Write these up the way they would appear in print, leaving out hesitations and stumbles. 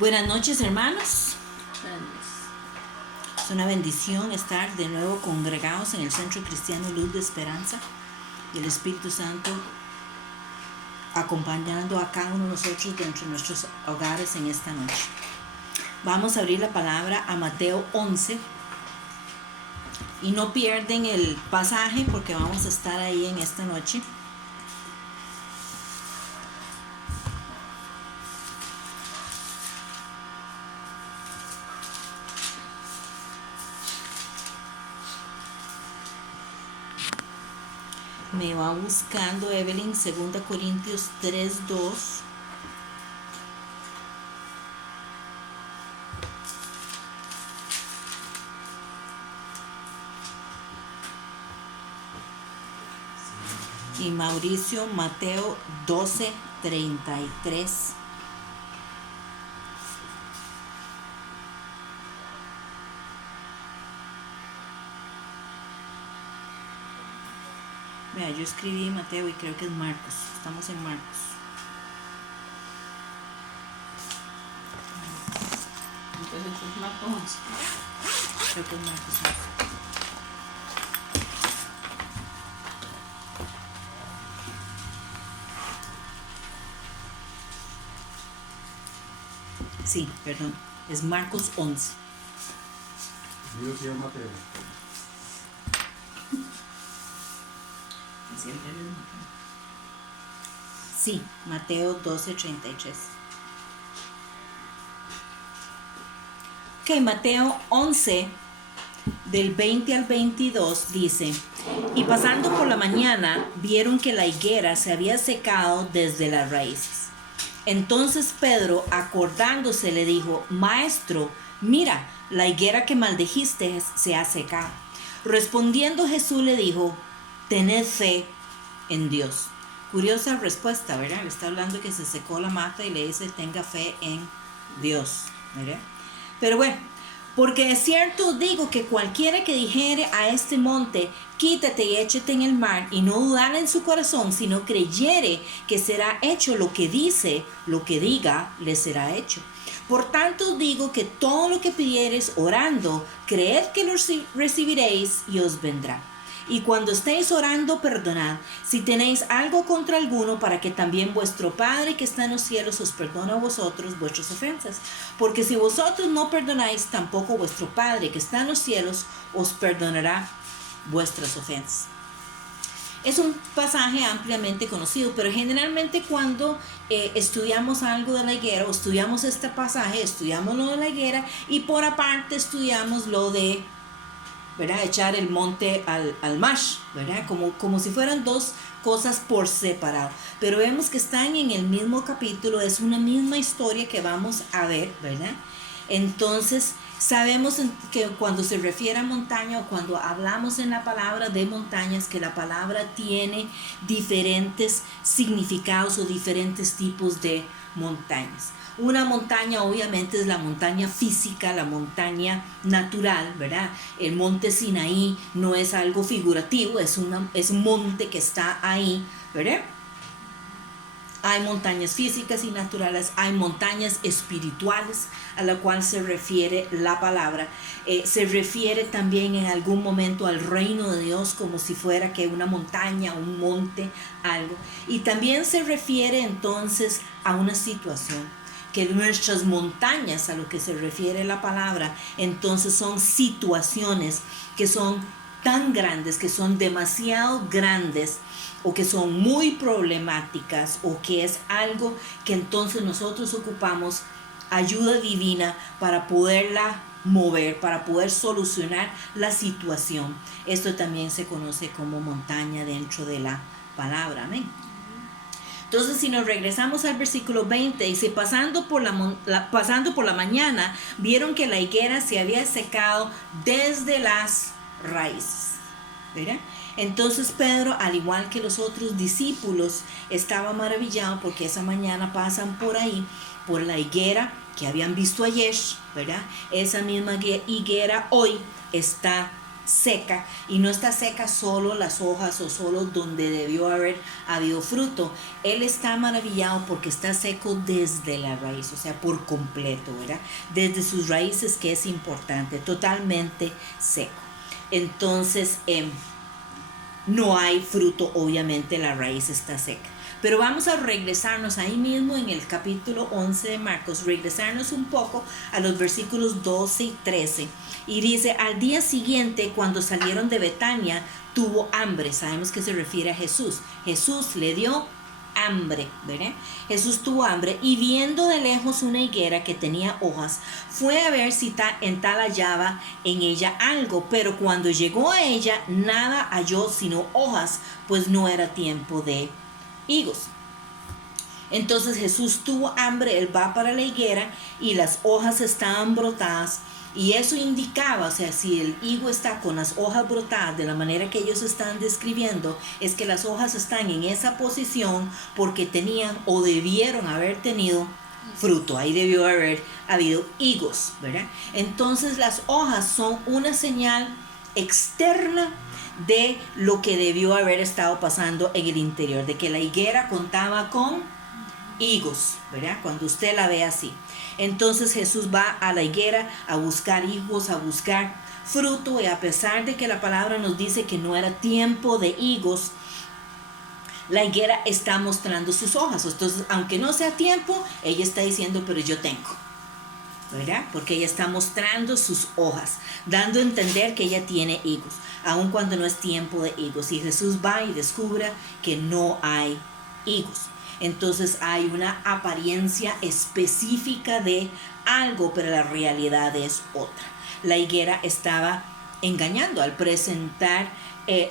Buenas noches, hermanos. Buenas noches. Es una bendición estar de nuevo congregados en el Centro Cristiano Luz de Esperanza y el Espíritu Santo acompañando a cada uno de nosotros dentro de nuestros hogares en esta noche. Vamos a abrir la palabra a Mateo 11 y no pierden el pasaje porque vamos a estar ahí en esta noche. Me va buscando Evelyn, 2 Corintios 3:2. Y Mauricio, Mateo 12:33. Mira, yo escribí Mateo y creo que es Marcos. Estamos en Marcos. Entonces es Marcos 11. Creo que es Marcos 11. Sí, perdón. Es Marcos 11. Yo quiero Mateo. Sí, Mateo 12:33. Ok, Mateo 11, del 20 al 22, dice: Y pasando por la mañana, vieron que la higuera se había secado desde las raíces. Entonces Pedro, acordándose, le dijo: Maestro, mira, la higuera que maldijiste se ha secado. Respondiendo Jesús le dijo: Tened fe en Dios. Curiosa respuesta, ¿verdad? Le está hablando que se secó la mata y le dice: tenga fe en Dios, ¿verdad? Pero bueno, porque de cierto os digo que cualquiera que dijere a este monte: quítate y échate en el mar, y no dudara en su corazón, sino creyere que será hecho lo que dice, lo que diga, le será hecho. Por tanto os digo que todo lo que pidiereis orando, creed que lo recibiréis y os vendrá. Y cuando estéis orando, perdonad si tenéis algo contra alguno, para que también vuestro Padre que está en los cielos os perdone a vosotros vuestras ofensas. Porque si vosotros no perdonáis, tampoco vuestro Padre que está en los cielos os perdonará vuestras ofensas. Es un pasaje ampliamente conocido, pero generalmente cuando estudiamos algo de la higuera, o estudiamos este pasaje, estudiamos lo de la higuera y por aparte estudiamos lo de, ¿verdad?, echar el monte al mar, ¿verdad? Como si fueran dos cosas por separado. Pero vemos que están en el mismo capítulo, es una misma historia que vamos a ver, ¿verdad? Entonces, sabemos que cuando se refiere a montaña o cuando hablamos en la palabra de montañas, que la palabra tiene diferentes significados o diferentes tipos de montañas. Una montaña obviamente es la montaña física, la montaña natural, ¿verdad? El monte Sinaí no es algo figurativo, es un monte que está ahí, ¿verdad? Hay montañas físicas y naturales, hay montañas espirituales a la cual se refiere la palabra. Se refiere también en algún momento al reino de Dios como si fuera que una montaña, un monte, algo. Y también se refiere entonces a una situación, que nuestras montañas, a lo que se refiere la palabra, entonces son situaciones que son tan grandes, que son demasiado grandes, o que son muy problemáticas, o que es algo que entonces nosotros ocupamos ayuda divina para poderla mover, para poder solucionar la situación. Esto también se conoce como montaña dentro de la palabra. Amén. Entonces, si nos regresamos al versículo 20, dice: pasando por la mañana, vieron que la higuera se había secado desde las raíces, ¿verdad? Entonces Pedro, al igual que los otros discípulos, estaba maravillado porque esa mañana pasan por ahí, por la higuera que habían visto ayer, ¿verdad? Esa misma higuera hoy está seca, y no está seca solo las hojas o solo donde debió haber habido fruto. Él está maravillado porque está seco desde la raíz, o sea, por completo, ¿verdad? Desde sus raíces, que es importante, totalmente seco. Entonces, no hay fruto, obviamente la raíz está seca. Pero vamos a regresarnos ahí mismo en el capítulo 11 de Marcos, regresarnos un poco a los versículos 12 y 13. Y dice, al día siguiente, cuando salieron de Betania, tuvo hambre. Sabemos que se refiere a Jesús. Jesús le dio hambre, ¿verdad? Jesús tuvo hambre y viendo de lejos una higuera que tenía hojas, fue a ver si en tal hallaba en ella algo, pero cuando llegó a ella nada halló sino hojas, pues no era tiempo de higos. Entonces Jesús tuvo hambre, él va para la higuera y las hojas estaban brotadas. Y eso indicaba, o sea, si el higo está con las hojas brotadas de la manera que ellos están describiendo, es que las hojas están en esa posición porque tenían o debieron haber tenido fruto. Ahí debió haber habido higos, ¿verdad? Entonces las hojas son una señal externa de lo que debió haber estado pasando en el interior, de que la higuera contaba con higos, ¿verdad? Cuando usted la ve así. Entonces Jesús va a la higuera a buscar higos, a buscar fruto, y a pesar de que la palabra nos dice que no era tiempo de higos, la higuera está mostrando sus hojas. Entonces, aunque no sea tiempo, ella está diciendo, pero yo tengo, ¿verdad? Porque ella está mostrando sus hojas, dando a entender que ella tiene higos, aun cuando no es tiempo de higos. Y Jesús va y descubre que no hay higos. Entonces hay una apariencia específica de algo, pero la realidad es otra. La higuera estaba engañando al presentar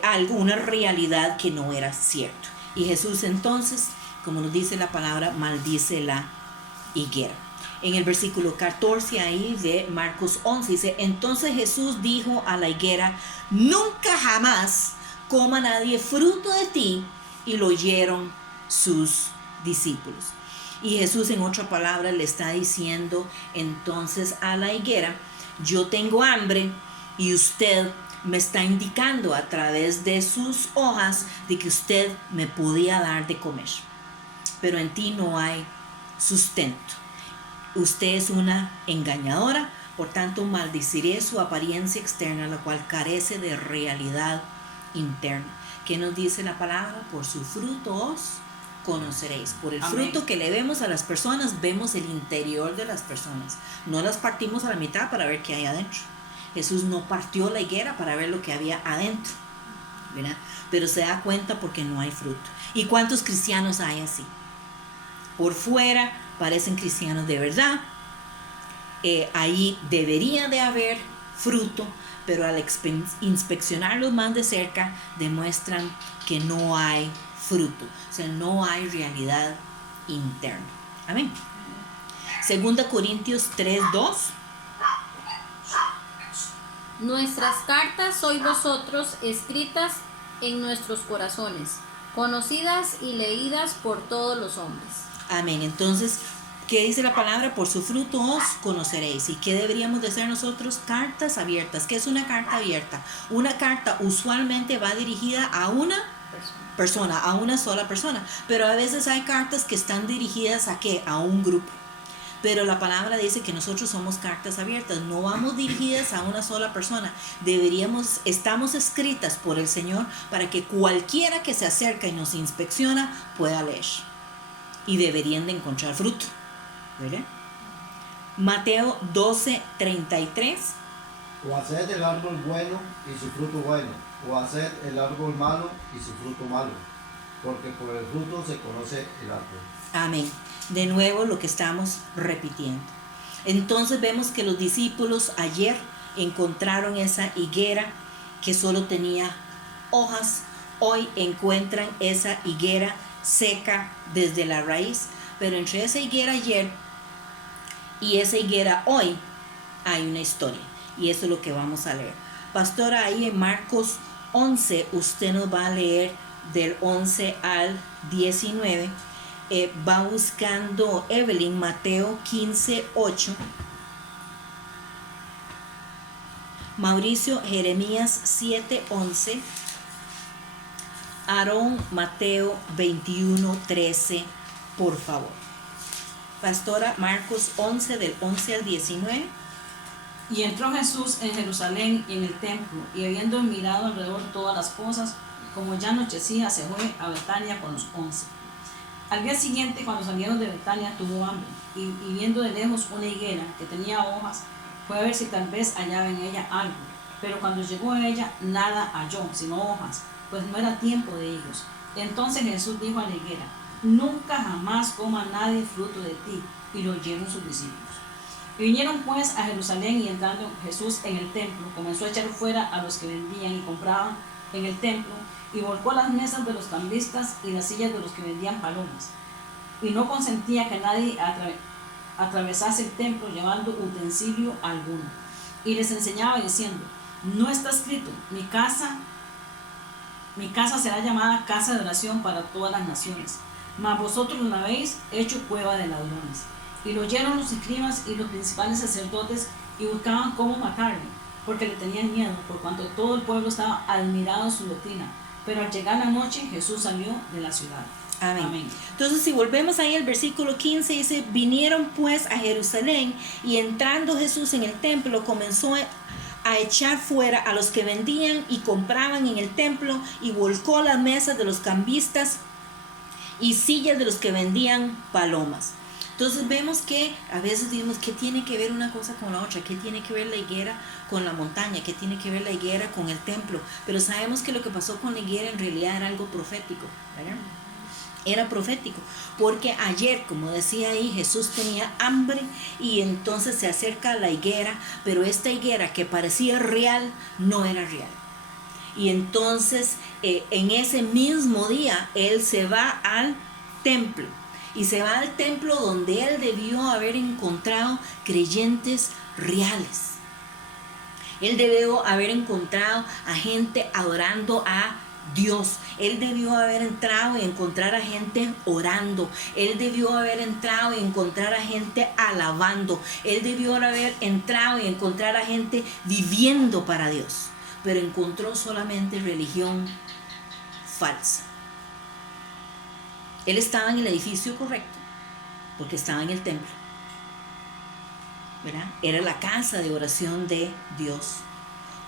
algo, una realidad que no era cierto. Y Jesús entonces, como nos dice la palabra, maldice la higuera. En el versículo 14 ahí de Marcos 11 dice, entonces Jesús dijo a la higuera, nunca jamás coma nadie fruto de ti, y lo oyeron sus discípulos. Y Jesús, en otra palabra, le está diciendo entonces a la higuera, yo tengo hambre y usted me está indicando a través de sus hojas de que usted me podía dar de comer, pero en ti no hay sustento. Usted es una engañadora, por tanto maldeciré su apariencia externa, la cual carece de realidad interna. ¿Qué nos dice la palabra? Por sus frutos conoceréis. Por el fruto que le vemos a las personas, vemos el interior de las personas. No las partimos a la mitad para ver qué hay adentro. Jesús no partió la higuera para ver lo que había adentro, ¿verdad? Pero se da cuenta porque no hay fruto. ¿Y cuántos cristianos hay así? Por fuera parecen cristianos de verdad. Ahí debería de haber fruto, pero al inspeccionarlos más de cerca demuestran que no hay fruto, o sea, no hay realidad interna. Amén. 2 Corintios 3:2. Nuestras cartas sois vosotros, escritas en nuestros corazones, conocidas y leídas por todos los hombres. Amén. Entonces, ¿qué dice la palabra? Por su fruto os conoceréis. ¿Y qué deberíamos de ser nosotros? Cartas abiertas. ¿Qué es una carta abierta? Una carta usualmente va dirigida a una persona, a una sola persona. Pero a veces hay cartas que están dirigidas ¿a qué? A un grupo. Pero la palabra dice que nosotros somos cartas abiertas, no vamos dirigidas a una sola persona. Estamos escritas por el Señor para que cualquiera que se acerca y nos inspecciona pueda leer. Y deberían de encontrar fruto, ¿verdad? Mateo 12:33. O haced el árbol bueno y su fruto bueno, o haced el árbol malo y su fruto malo, porque por el fruto se conoce el árbol. Amén. De nuevo lo que estamos repitiendo. Entonces vemos que los discípulos ayer encontraron esa higuera que solo tenía hojas. Hoy encuentran esa higuera seca desde la raíz. Pero entre esa higuera ayer y esa higuera hoy hay una historia. Y eso es lo que vamos a leer. Pastora, ahí en Marcos 11 usted nos va a leer del 11 al 19. Va buscando Evelyn Mateo 15:8. Mauricio, Jeremías 7:11. Aarón, Mateo 21:13, por favor. Pastora, Marcos 11, del 11 al 19. Y entró Jesús en Jerusalén y en el templo, y habiendo mirado alrededor todas las cosas, como ya anochecía, se fue a Betania con los 11. Al día siguiente, cuando salieron de Betania, tuvo hambre, y viendo de lejos una higuera que tenía hojas, fue a ver si tal vez hallaba en ella algo. Pero cuando llegó a ella, nada halló, sino hojas, pues no era tiempo de higos. Entonces Jesús dijo a la higuera: nunca jamás coma nadie fruto de ti. Y lo oyeron sus discípulos. Y vinieron pues a Jerusalén, y entrando Jesús en el templo, comenzó a echar fuera a los que vendían y compraban en el templo, y volcó las mesas de los cambistas y las sillas de los que vendían palomas. Y no consentía que nadie atravesase el templo llevando utensilio alguno. Y les enseñaba diciendo: no está escrito, mi casa será llamada casa de oración para todas las naciones, mas vosotros la habéis hecho cueva de ladrones. Y lo oyeron los escribas y los principales sacerdotes, y buscaban cómo matarle, porque le tenían miedo, por cuanto todo el pueblo estaba admirado de su doctrina. Pero al llegar la noche, Jesús salió de la ciudad. Amén. Amén. Entonces, si volvemos ahí al versículo 15, dice: vinieron pues a Jerusalén, y entrando Jesús en el templo, comenzó a echar fuera a los que vendían y compraban en el templo, y volcó las mesas de los cambistas y sillas de los que vendían palomas. Entonces vemos que a veces decimos: ¿qué tiene que ver una cosa con la otra? ¿Qué tiene que ver la higuera con la montaña? ¿Qué tiene que ver la higuera con el templo? Pero sabemos que lo que pasó con la higuera en realidad era algo profético, ¿verdad? Era profético, porque ayer, como decía ahí, Jesús tenía hambre, y entonces se acerca a la higuera, pero esta higuera que parecía real, no era real. Y entonces en ese mismo día él se va al templo, y se va al templo donde él debió haber encontrado creyentes reales. Él debió haber encontrado a gente adorando a Dios. Él debió haber entrado y encontrar a gente orando. Él debió haber entrado y encontrar a gente alabando. Él debió haber entrado y encontrar a gente viviendo para Dios. Pero encontró solamente religión falsa. Él estaba en el edificio correcto, porque estaba en el templo, ¿verdad? Era la casa de oración de Dios.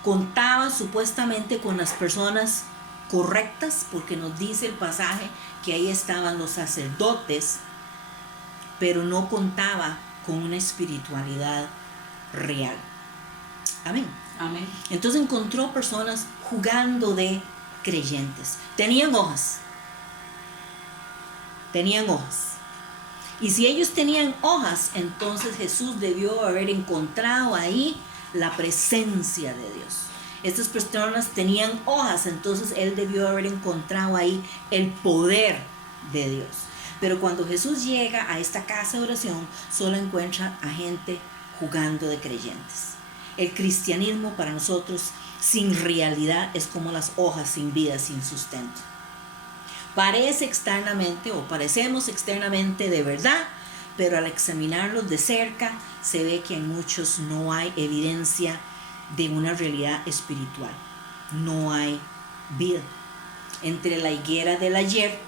Contaba supuestamente con las personas correctas, porque nos dice el pasaje que ahí estaban los sacerdotes, pero no contaba con una espiritualidad real. Amén. Amén. Entonces encontró personas jugando de creyentes. Tenían hojas. Y si ellos tenían hojas, entonces Jesús debió haber encontrado ahí la presencia de Dios. Estas personas tenían hojas, entonces él debió haber encontrado ahí el poder de Dios. Pero cuando Jesús llega a esta casa de oración, solo encuentra a gente jugando de creyentes. El cristianismo para nosotros sin realidad es como las hojas sin vida, sin sustento. Parece externamente, o parecemos externamente de verdad, pero al examinarlos de cerca se ve que en muchos no hay evidencia de una realidad espiritual. No hay vida. Entre la higuera del ayer,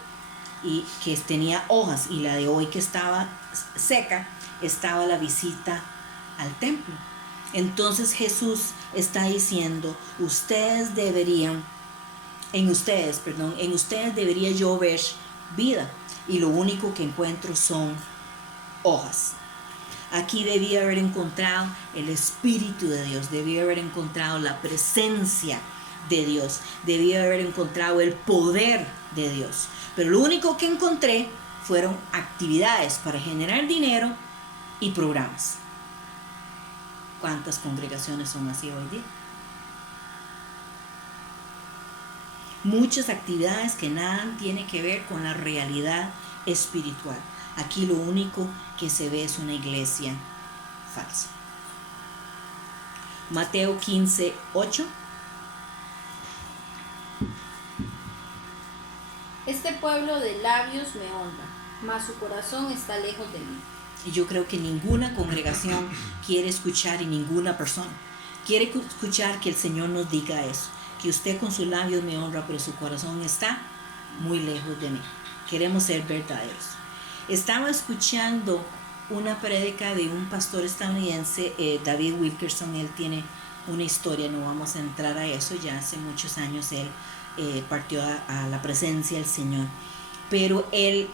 y que tenía hojas, y la de hoy que estaba seca, estaba la visita al templo. Entonces Jesús está diciendo: en ustedes debería yo ver vida, y lo único que encuentro son hojas. Aquí debía haber encontrado el Espíritu de Dios, debía haber encontrado la presencia de Dios, debía haber encontrado el poder de Dios. Pero lo único que encontré fueron actividades para generar dinero y programas. ¿Cuántas congregaciones son así hoy día? Muchas actividades que nada tienen que ver con la realidad espiritual. Aquí lo único que se ve es una iglesia falsa. Mateo 15:8. Este pueblo de labios me honra, mas su corazón está lejos de mí. Y yo creo que ninguna congregación quiere escuchar, y ninguna persona quiere escuchar que el Señor nos diga eso, que usted con sus labios me honra, pero su corazón está muy lejos de mí. Queremos ser verdaderos. Estaba escuchando una prédica de un pastor estadounidense, David Wilkerson. Él tiene una historia, no vamos a entrar a eso, ya hace muchos años él partió a la presencia del Señor. Pero él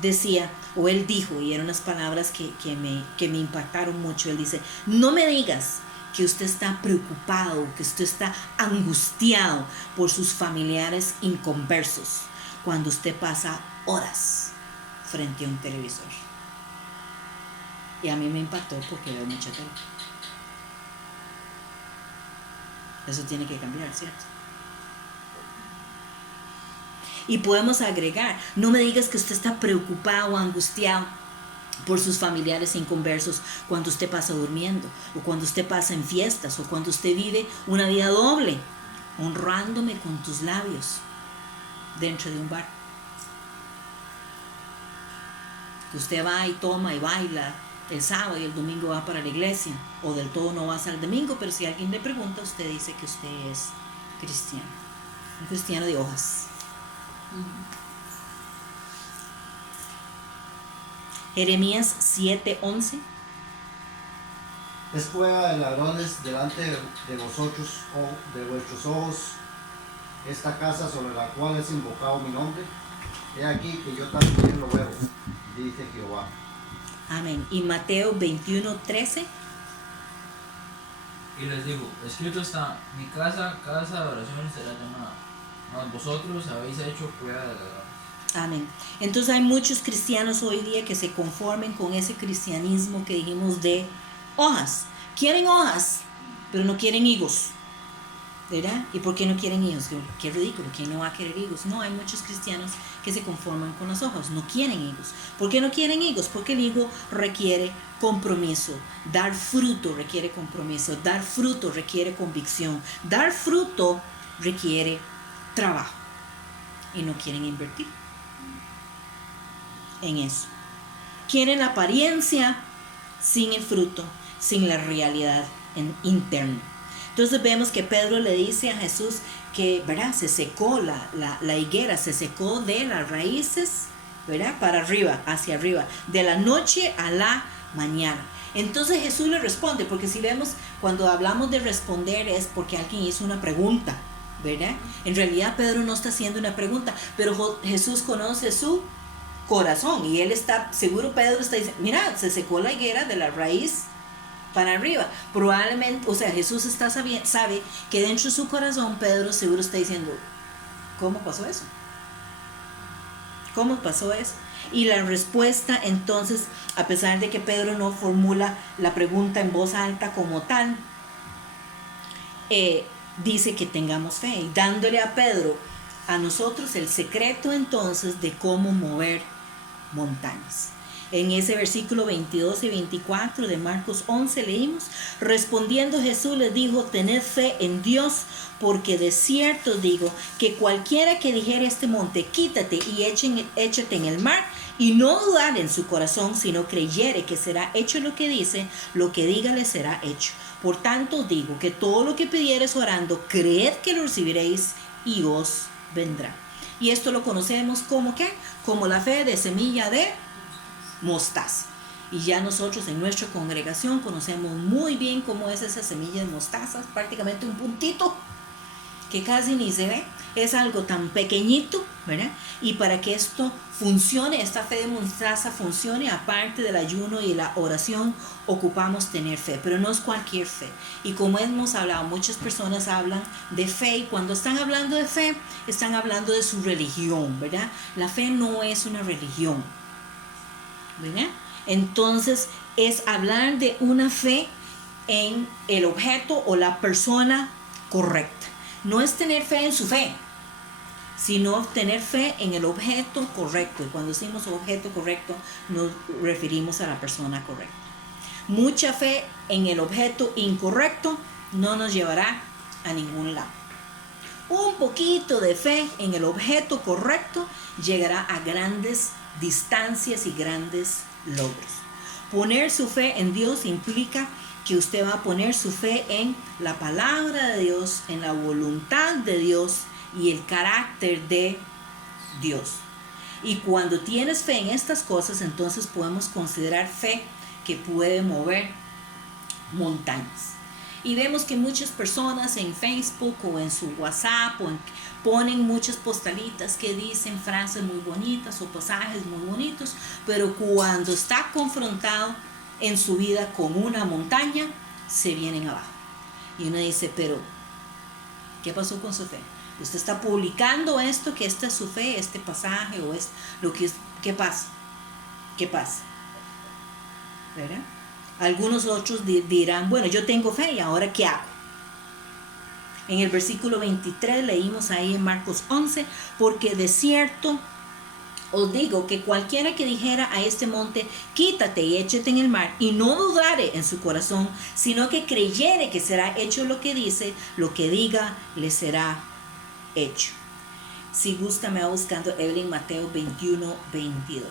decía, o él dijo, y eran unas palabras que me impactaron mucho. Él dice: no me digas que usted está preocupado, que usted está angustiado por sus familiares inconversos, cuando usted pasa horas frente a un televisor. Y a mí me impactó porque veo mucha tele. Eso tiene que cambiar, ¿cierto? Y podemos agregar: no me digas que usted está preocupado o angustiado por sus familiares inconversos cuando usted pasa durmiendo, o cuando usted pasa en fiestas, o cuando usted vive una vida doble, honrándome con tus labios dentro de un bar. Usted va y toma y baila el sábado y el domingo va para la iglesia, o del todo no va hasta el domingo, pero si alguien le pregunta, usted dice que usted es cristiano, un cristiano de hojas. Jeremías 7:11. Es fuera de ladrones delante de vosotros o de vuestros ojos esta casa sobre la cual es invocado mi nombre. He aquí que yo también lo veo, dice Jehová. Amén. Y Mateo 21:13. Y les digo: escrito está, mi casa, casa de oración será llamada, mas vosotros habéis hecho fuera de ladrones. Amén. Entonces hay muchos cristianos hoy día que se conformen con ese cristianismo que dijimos de hojas. Quieren hojas, pero no quieren higos, ¿verdad? ¿Y por qué no quieren higos? Qué ridículo, ¿quién no va a querer higos? No, hay muchos cristianos que se conforman con las hojas, no quieren higos. ¿Por qué no quieren higos? Porque el higo requiere compromiso, dar fruto requiere compromiso, dar fruto requiere convicción, dar fruto requiere trabajo, y no quieren invertir en eso. Quieren la apariencia sin el fruto, sin la realidad interna. Entonces vemos que Pedro le dice a Jesús que, ¿verdad?, se secó la higuera, se secó de las raíces, ¿verdad?, para arriba, hacia arriba, de la noche a la mañana. Entonces Jesús le responde, porque si vemos, cuando hablamos de responder es porque alguien hizo una pregunta, ¿verdad? En realidad Pedro no está haciendo una pregunta, pero Jesús conoce su corazón y él está seguro. Pedro está diciendo: mira, se secó la higuera de la raíz para arriba. Probablemente, o sea, Jesús sabe que dentro de su corazón Pedro seguro está diciendo: ¿cómo pasó eso? ¿Cómo pasó eso? Y la respuesta entonces, a pesar de que Pedro no formula la pregunta en voz alta como tal, dice que tengamos fe, y dándole a Pedro, a nosotros, el secreto entonces de cómo mover montañas. En ese versículo 22 y 24 de Marcos 11 leímos: respondiendo Jesús les dijo: tened fe en Dios, porque de cierto digo que cualquiera que dijere a este monte: quítate y échate en el mar, y no dudar en su corazón, sino creyere que será hecho lo que dice, lo que diga le será hecho. Por tanto digo que todo lo que pidiereis orando, creed que lo recibiréis y os vendrá. Y esto lo conocemos como ¿qué? Como la fe de semilla de mostaza. Y ya nosotros en nuestra congregación conocemos muy bien cómo es esa semilla de mostaza, prácticamente un puntito que casi ni se ve, es algo tan pequeñito, ¿verdad? Y para que esto funcione, esta fe de mostaza funcione, aparte del ayuno y la oración, ocupamos tener fe, pero no es cualquier fe. Y como hemos hablado, muchas personas hablan de fe, y cuando están hablando de fe, están hablando de su religión, ¿verdad? La fe no es una religión, ¿verdad? Entonces es hablar de una fe en el objeto o la persona correcta. No es tener fe en su fe, sino tener fe en el objeto correcto. Y cuando decimos objeto correcto, nos referimos a la persona correcta. Mucha fe en el objeto incorrecto no nos llevará a ningún lado. Un poquito de fe en el objeto correcto llegará a grandes distancias y grandes logros. Poner su fe en Dios implica que usted va a poner su fe en la palabra de Dios, en la voluntad de Dios y el carácter de Dios. Y cuando tienes fe en estas cosas, entonces podemos considerar fe que puede mover montañas. Y vemos que muchas personas en Facebook o en su WhatsApp ponen muchas postalitas que dicen frases muy bonitas o pasajes muy bonitos, pero cuando está confrontado en su vida con una montaña, se vienen abajo. Y uno dice, pero ¿qué pasó con su fe? Usted está publicando esto, que esta es su fe, este pasaje o es lo que es. ¿Qué pasa? ¿Qué pasa? ¿Verdad? Algunos otros dirán, bueno, yo tengo fe y ahora ¿qué hago? En el versículo 23 leímos ahí en Marcos 11, porque de cierto os digo que cualquiera que dijera a este monte, quítate y échate en el mar, y no dudare en su corazón, sino que creyere que será hecho lo que dice, lo que diga le será hecho. Si gusta, me va buscando Evelyn, Mateo 21, 22.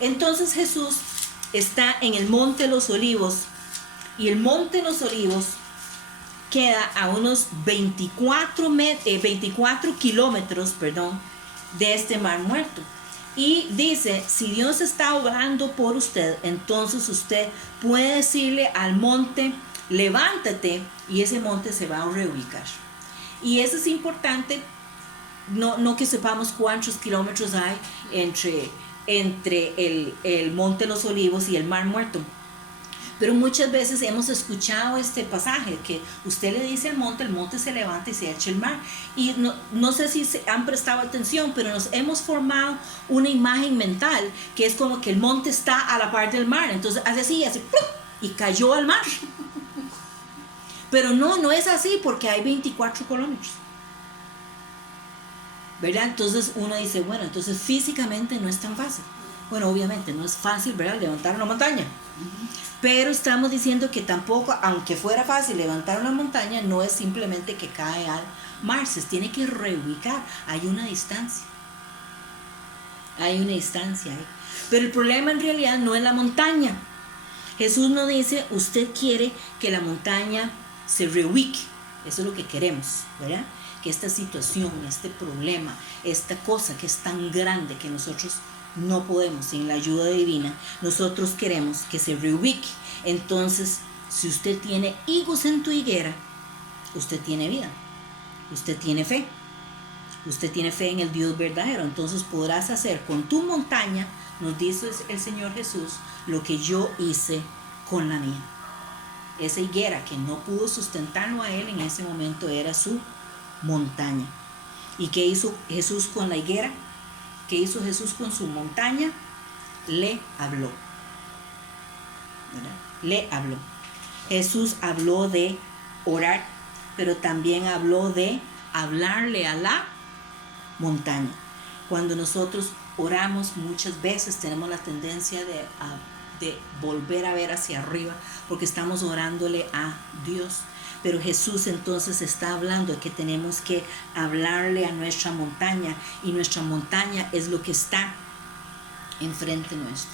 Entonces Jesús está en el Monte de los Olivos, y el Monte de los Olivos queda a unos 24 kilómetros de este mar muerto. Y dice, si Dios está obrando por usted, entonces usted puede decirle al monte, levántate, y ese monte se va a reubicar. Y eso es importante, no que sepamos cuántos kilómetros hay entre el Monte de los Olivos y el Mar Muerto. Pero muchas veces hemos escuchado este pasaje, que usted le dice al monte, el monte se levanta y se echa el mar. Y no sé si se han prestado atención, pero nos hemos formado una imagen mental, que es como que el monte está a la par del mar. Entonces hace así, ¡plum! Y cayó al mar. Pero no es así, porque hay 24 kilómetros. ¿Verdad? Entonces uno dice, bueno, entonces físicamente no es tan fácil. Bueno, obviamente no es fácil, ¿verdad?, levantar una montaña. Pero estamos diciendo que tampoco, aunque fuera fácil levantar una montaña, no es simplemente que cae al mar, se tiene que reubicar. Hay una distancia. Pero el problema en realidad no es la montaña. Jesús nos dice, usted quiere que la montaña se reubique. Eso es lo que queremos, ¿verdad? Que esta situación, este problema, esta cosa que es tan grande que nosotros no podemos sin la ayuda divina, nosotros queremos que se reubique. Entonces, si usted tiene higos en tu higuera, usted tiene vida, usted tiene fe en el Dios verdadero. Entonces podrás hacer con tu montaña, nos dice el Señor Jesús, lo que yo hice con la mía. Esa higuera que no pudo sustentarlo a él en ese momento era su montaña. ¿Y qué hizo Jesús con la higuera? ¿Qué hizo Jesús con su montaña? Le habló. ¿Verdad? Le habló. Jesús habló de orar, pero también habló de hablarle a la montaña. Cuando nosotros oramos, muchas veces tenemos la tendencia de volver a ver hacia arriba, porque estamos orándole a Dios. Pero Jesús entonces está hablando de que tenemos que hablarle a nuestra montaña, y nuestra montaña es lo que está enfrente nuestro,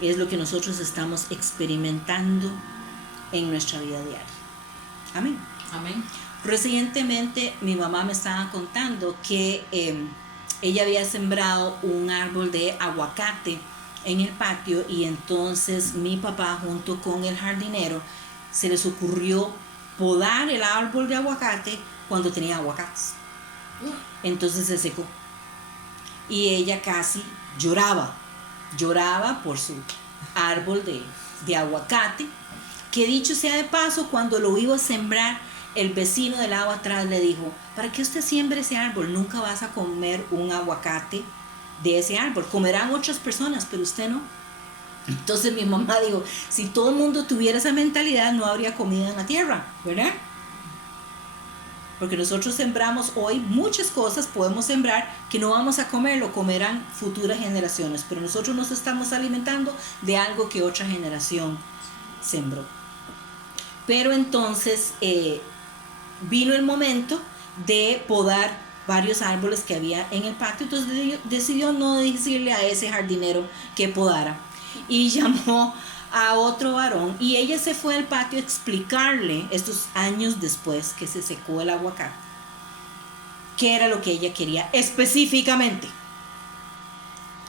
es lo que nosotros estamos experimentando en nuestra vida diaria. Amén. Amén. Recientemente mi mamá me estaba contando que ella había sembrado un árbol de aguacate en el patio, y entonces mi papá junto con el jardinero se les ocurrió podar el árbol de aguacate cuando tenía aguacates. Entonces se secó y ella casi lloraba por su árbol de aguacate, que dicho sea de paso, cuando lo iba a sembrar, el vecino del lado atrás le dijo, ¿para qué usted siembra ese árbol? Nunca vas a comer un aguacate de ese árbol, comerán otras personas, pero usted no. Entonces mi mamá dijo, si todo el mundo tuviera esa mentalidad, no habría comida en la tierra, ¿verdad? Porque nosotros sembramos hoy muchas cosas, podemos sembrar que no vamos a comer, lo comerán futuras generaciones, pero nosotros nos estamos alimentando de algo que otra generación sembró. Pero entonces vino el momento de podar varios árboles que había en el patio, entonces decidió no decirle a ese jardinero que podara, y llamó a otro varón y ella se fue al patio a explicarle, estos años después que se secó el aguacate, qué era lo que ella quería específicamente.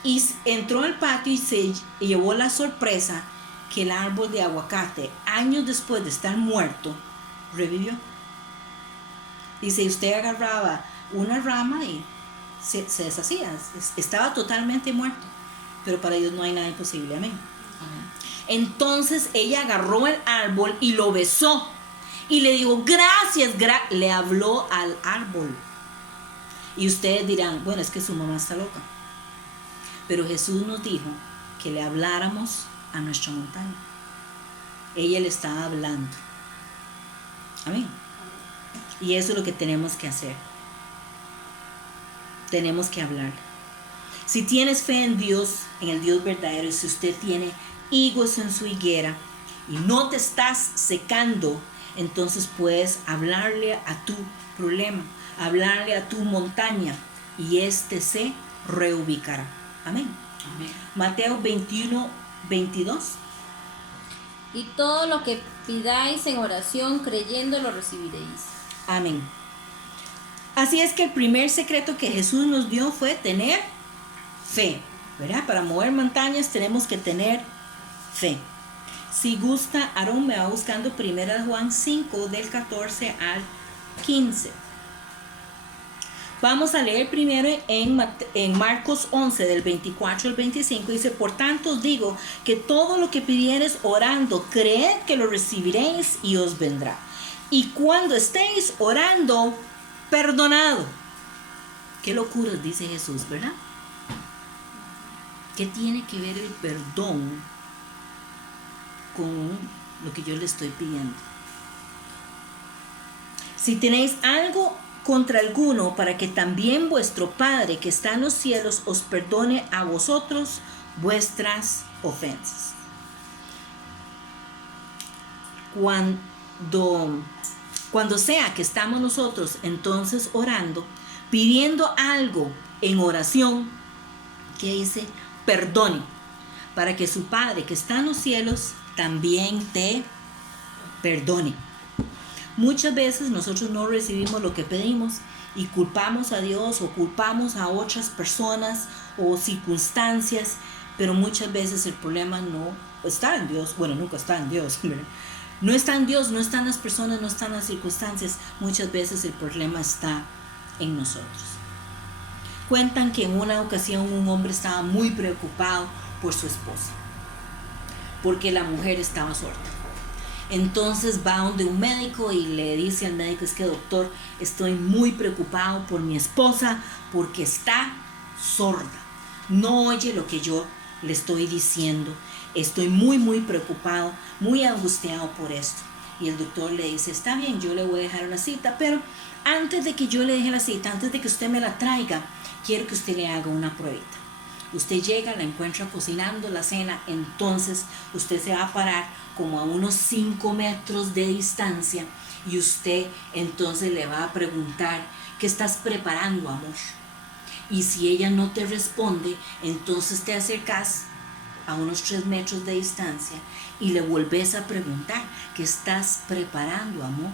Y entró al patio y se llevó la sorpresa que el árbol de aguacate, años después de estar muerto, revivió. Dice, usted agarraba una rama y se deshacía, estaba totalmente muerto, pero para Dios no hay nada imposible. Amén. Entonces ella agarró el árbol y lo besó y le dijo, gracias, le habló al árbol. Y ustedes dirán, bueno, es que su mamá está loca. Pero Jesús nos dijo que le habláramos a nuestra montaña. Ella le estaba hablando. Amén. Y eso es lo que tenemos que hacer. Tenemos que hablar. Si tienes fe en Dios, en el Dios verdadero, y si usted tiene higos en su higuera y no te estás secando, entonces puedes hablarle a tu problema, hablarle a tu montaña y este se reubicará. Amén. Amén. Mateo 21:22. Y todo lo que pidáis en oración, creyendo, lo recibiréis. Amén. Así es que el primer secreto que Jesús nos dio fue tener fe, ¿verdad? Para mover montañas tenemos que tener fe. Si gusta, Aarón me va buscando 1 Juan 5 del 14 al 15. Vamos a leer primero en Marcos 11 del 24 al 25. Dice, por tanto os digo que todo lo que pidiereis orando, creed que lo recibiréis y os vendrá. Y cuando estéis orando, perdonado. Qué locura, dice Jesús, ¿verdad? ¿Qué tiene que ver el perdón con lo que yo le estoy pidiendo? Si tenéis algo contra alguno, para que también vuestro Padre que está en los cielos os perdone a vosotros vuestras ofensas. Cuando sea que estamos nosotros entonces orando, pidiendo algo en oración, que dice, perdone, para que su Padre que está en los cielos también te perdone. Muchas veces nosotros no recibimos lo que pedimos y culpamos a Dios o culpamos a otras personas o circunstancias, pero muchas veces el problema no está en Dios. Bueno, nunca está en Dios, ¿verdad? No está en Dios, no están las personas, no están las circunstancias. Muchas veces el problema está en nosotros. Cuentan que en una ocasión un hombre estaba muy preocupado por su esposa, porque la mujer estaba sorda. Entonces va donde un médico y le dice al médico, es que doctor, estoy muy preocupado por mi esposa porque está sorda. No oye lo que yo le estoy diciendo. Estoy muy preocupado, muy angustiado por esto. Y el doctor le dice, está bien, yo le voy a dejar una cita, pero antes de que yo le deje la cita, antes de que usted me la traiga, quiero que usted le haga una pruebita. Usted llega, la encuentra cocinando la cena, entonces usted se va a parar como a unos 5 metros de distancia y usted entonces le va a preguntar, ¿qué estás preparando, amor? Y si ella no te responde, entonces te acercas a unos 3 metros de distancia y le volvés a preguntar, ¿qué estás preparando, amor?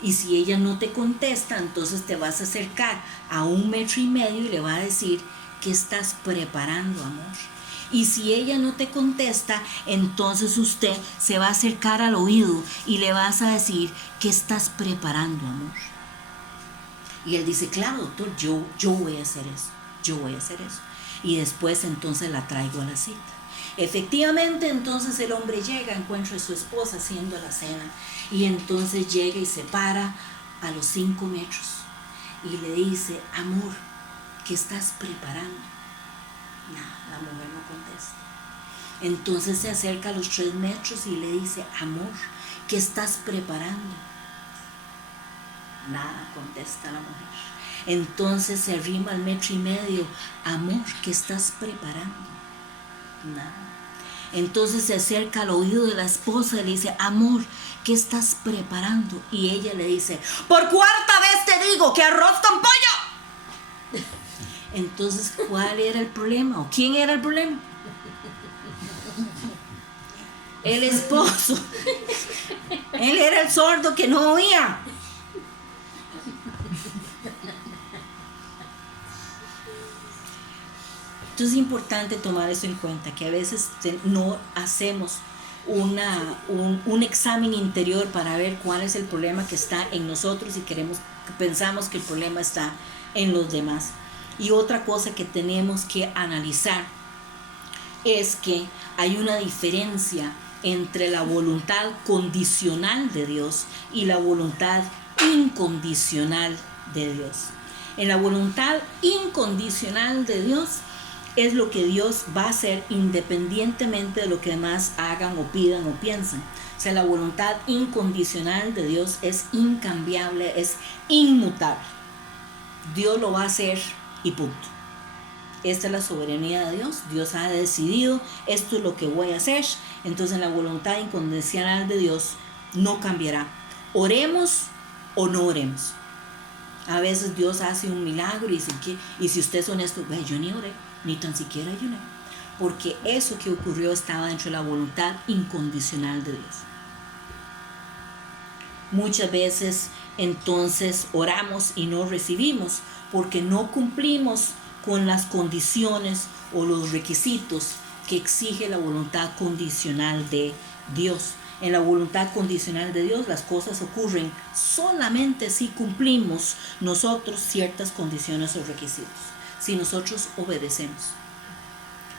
Y si ella no te contesta, entonces te vas a acercar a 1,5 metros y le va a decir, ¿qué estás preparando, amor? Y si ella no te contesta, entonces usted se va a acercar al oído y le vas a decir, ¿qué estás preparando, amor? Y él dice, claro, doctor, yo voy a hacer eso, yo voy a hacer eso. Y después entonces la traigo a la cita. Efectivamente, entonces el hombre llega, encuentra a su esposa haciendo la cena y entonces llega y se para a los 5 metros y le dice, amor, ¿qué estás preparando? Nada, la mujer no contesta. Entonces se acerca a los 3 metros y le dice, amor, ¿qué estás preparando? Nada, contesta la mujer. Entonces se arrima al 1,5 metros, amor, ¿qué estás preparando? Nada. Entonces se acerca al oído de la esposa y le dice, amor, ¿qué estás preparando? Y ella le dice, por 4ª vez te digo que arroz con pollo. Entonces, ¿cuál era el problema? ¿O quién era el problema? el esposo. Él era el sordo que no oía. Entonces es importante tomar eso en cuenta, que a veces no hacemos un examen interior para ver cuál es el problema que está en nosotros y pensamos que el problema está en los demás. Y otra cosa que tenemos que analizar es que hay una diferencia entre la voluntad condicional de Dios y la voluntad incondicional de Dios. En la voluntad incondicional de Dios es lo que Dios va a hacer independientemente de lo que demás hagan o pidan o piensen. O sea, la voluntad incondicional de Dios es incambiable, es inmutable. Dios lo va a hacer y punto. Esta es la soberanía de Dios. Dios ha decidido, esto es lo que voy a hacer. Entonces la voluntad incondicional de Dios no cambiará. Oremos o no oremos. A veces Dios hace un milagro y dice, y si usted es honesto, yo ni oré, ni tan siquiera ayuné. Porque eso que ocurrió estaba dentro de la voluntad incondicional de Dios. Muchas veces entonces oramos y no recibimos porque no cumplimos con las condiciones o los requisitos que exige la voluntad condicional de Dios. En la voluntad condicional de Dios las cosas ocurren solamente si cumplimos nosotros ciertas condiciones o requisitos. Si nosotros obedecemos,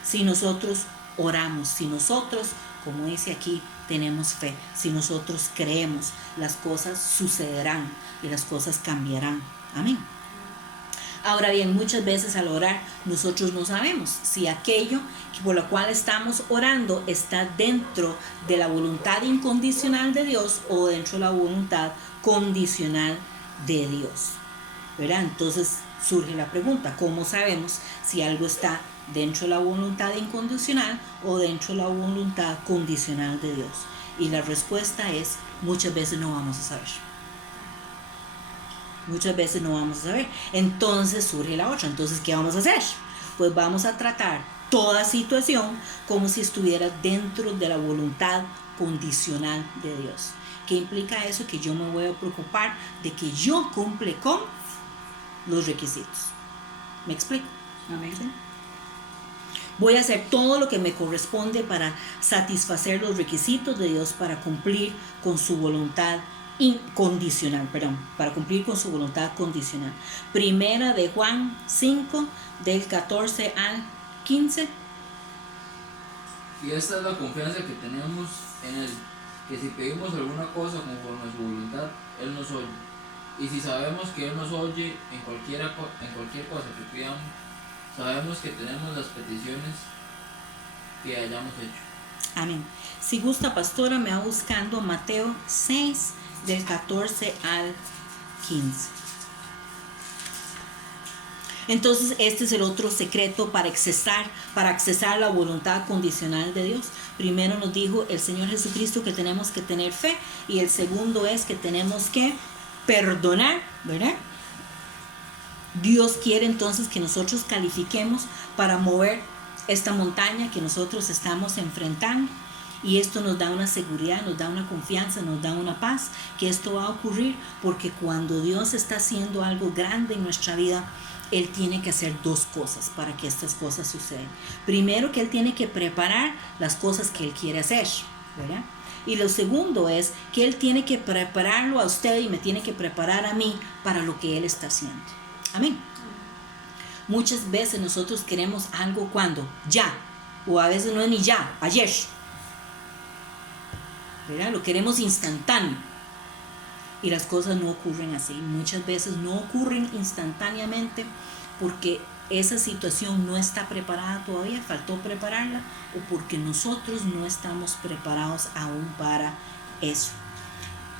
si nosotros oramos, si nosotros, como dice aquí, tenemos fe, si nosotros creemos, las cosas sucederán y las cosas cambiarán. Amén. Ahora bien, muchas veces al orar nosotros no sabemos si aquello por lo cual estamos orando está dentro de la voluntad incondicional de Dios o dentro de la voluntad condicional de Dios, ¿verdad? Entonces surge la pregunta, ¿cómo sabemos si algo está dentro de la voluntad incondicional o dentro de la voluntad condicional de Dios? Y la respuesta es, muchas veces no vamos a saber. Muchas veces no vamos a saber. Entonces surge la otra. Entonces, ¿qué vamos a hacer? Pues vamos a tratar toda situación como si estuviera dentro de la voluntad condicional de Dios. ¿Qué implica eso? Que yo me voy a preocupar de que yo cumple con los requisitos. ¿Me explico? Amén. ¿Sí? Voy a hacer todo lo que me corresponde para satisfacer los requisitos de Dios para cumplir con su voluntad incondicional, para cumplir con su voluntad condicional. Primera de Juan 5, del 14 al 15. Y esta es la confianza que tenemos en Él, que si pedimos alguna cosa conforme a su voluntad, Él nos oye. Y si sabemos que Él nos oye en cualquier cosa que pidamos, sabemos que tenemos las peticiones que hayamos hecho. Amén. Si gusta, pastora, me va buscando Mateo 6, del 14 al 15. Entonces este es el otro secreto para accesar la voluntad condicional de Dios. Primero nos dijo el Señor Jesucristo que tenemos que tener fe, y el segundo es que tenemos que perdonar, ¿verdad? Dios quiere entonces que nosotros califiquemos para mover esta montaña que nosotros estamos enfrentando. Y esto nos da una seguridad, nos da una confianza, nos da una paz, que esto va a ocurrir porque cuando Dios está haciendo algo grande en nuestra vida, Él tiene que hacer dos cosas para que estas cosas sucedan. Primero, que Él tiene que preparar las cosas que Él quiere hacer, ¿verdad? Y lo segundo es que Él tiene que prepararlo a usted y me tiene que preparar a mí para lo que Él está haciendo. Amén. Muchas veces nosotros queremos algo cuando, ya, o a veces no es ni ya, ayer. ¿Verdad? Lo queremos instantáneo y las cosas no ocurren así. Muchas veces no ocurren instantáneamente porque esa situación no está preparada todavía, faltó prepararla, o porque nosotros no estamos preparados aún para eso.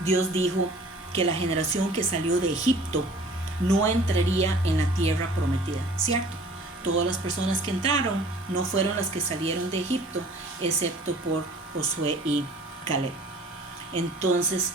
Dios dijo que la generación que salió de Egipto no entraría en la tierra prometida, ¿cierto? Todas las personas que entraron no fueron las que salieron de Egipto, excepto por Josué y Caleb. Entonces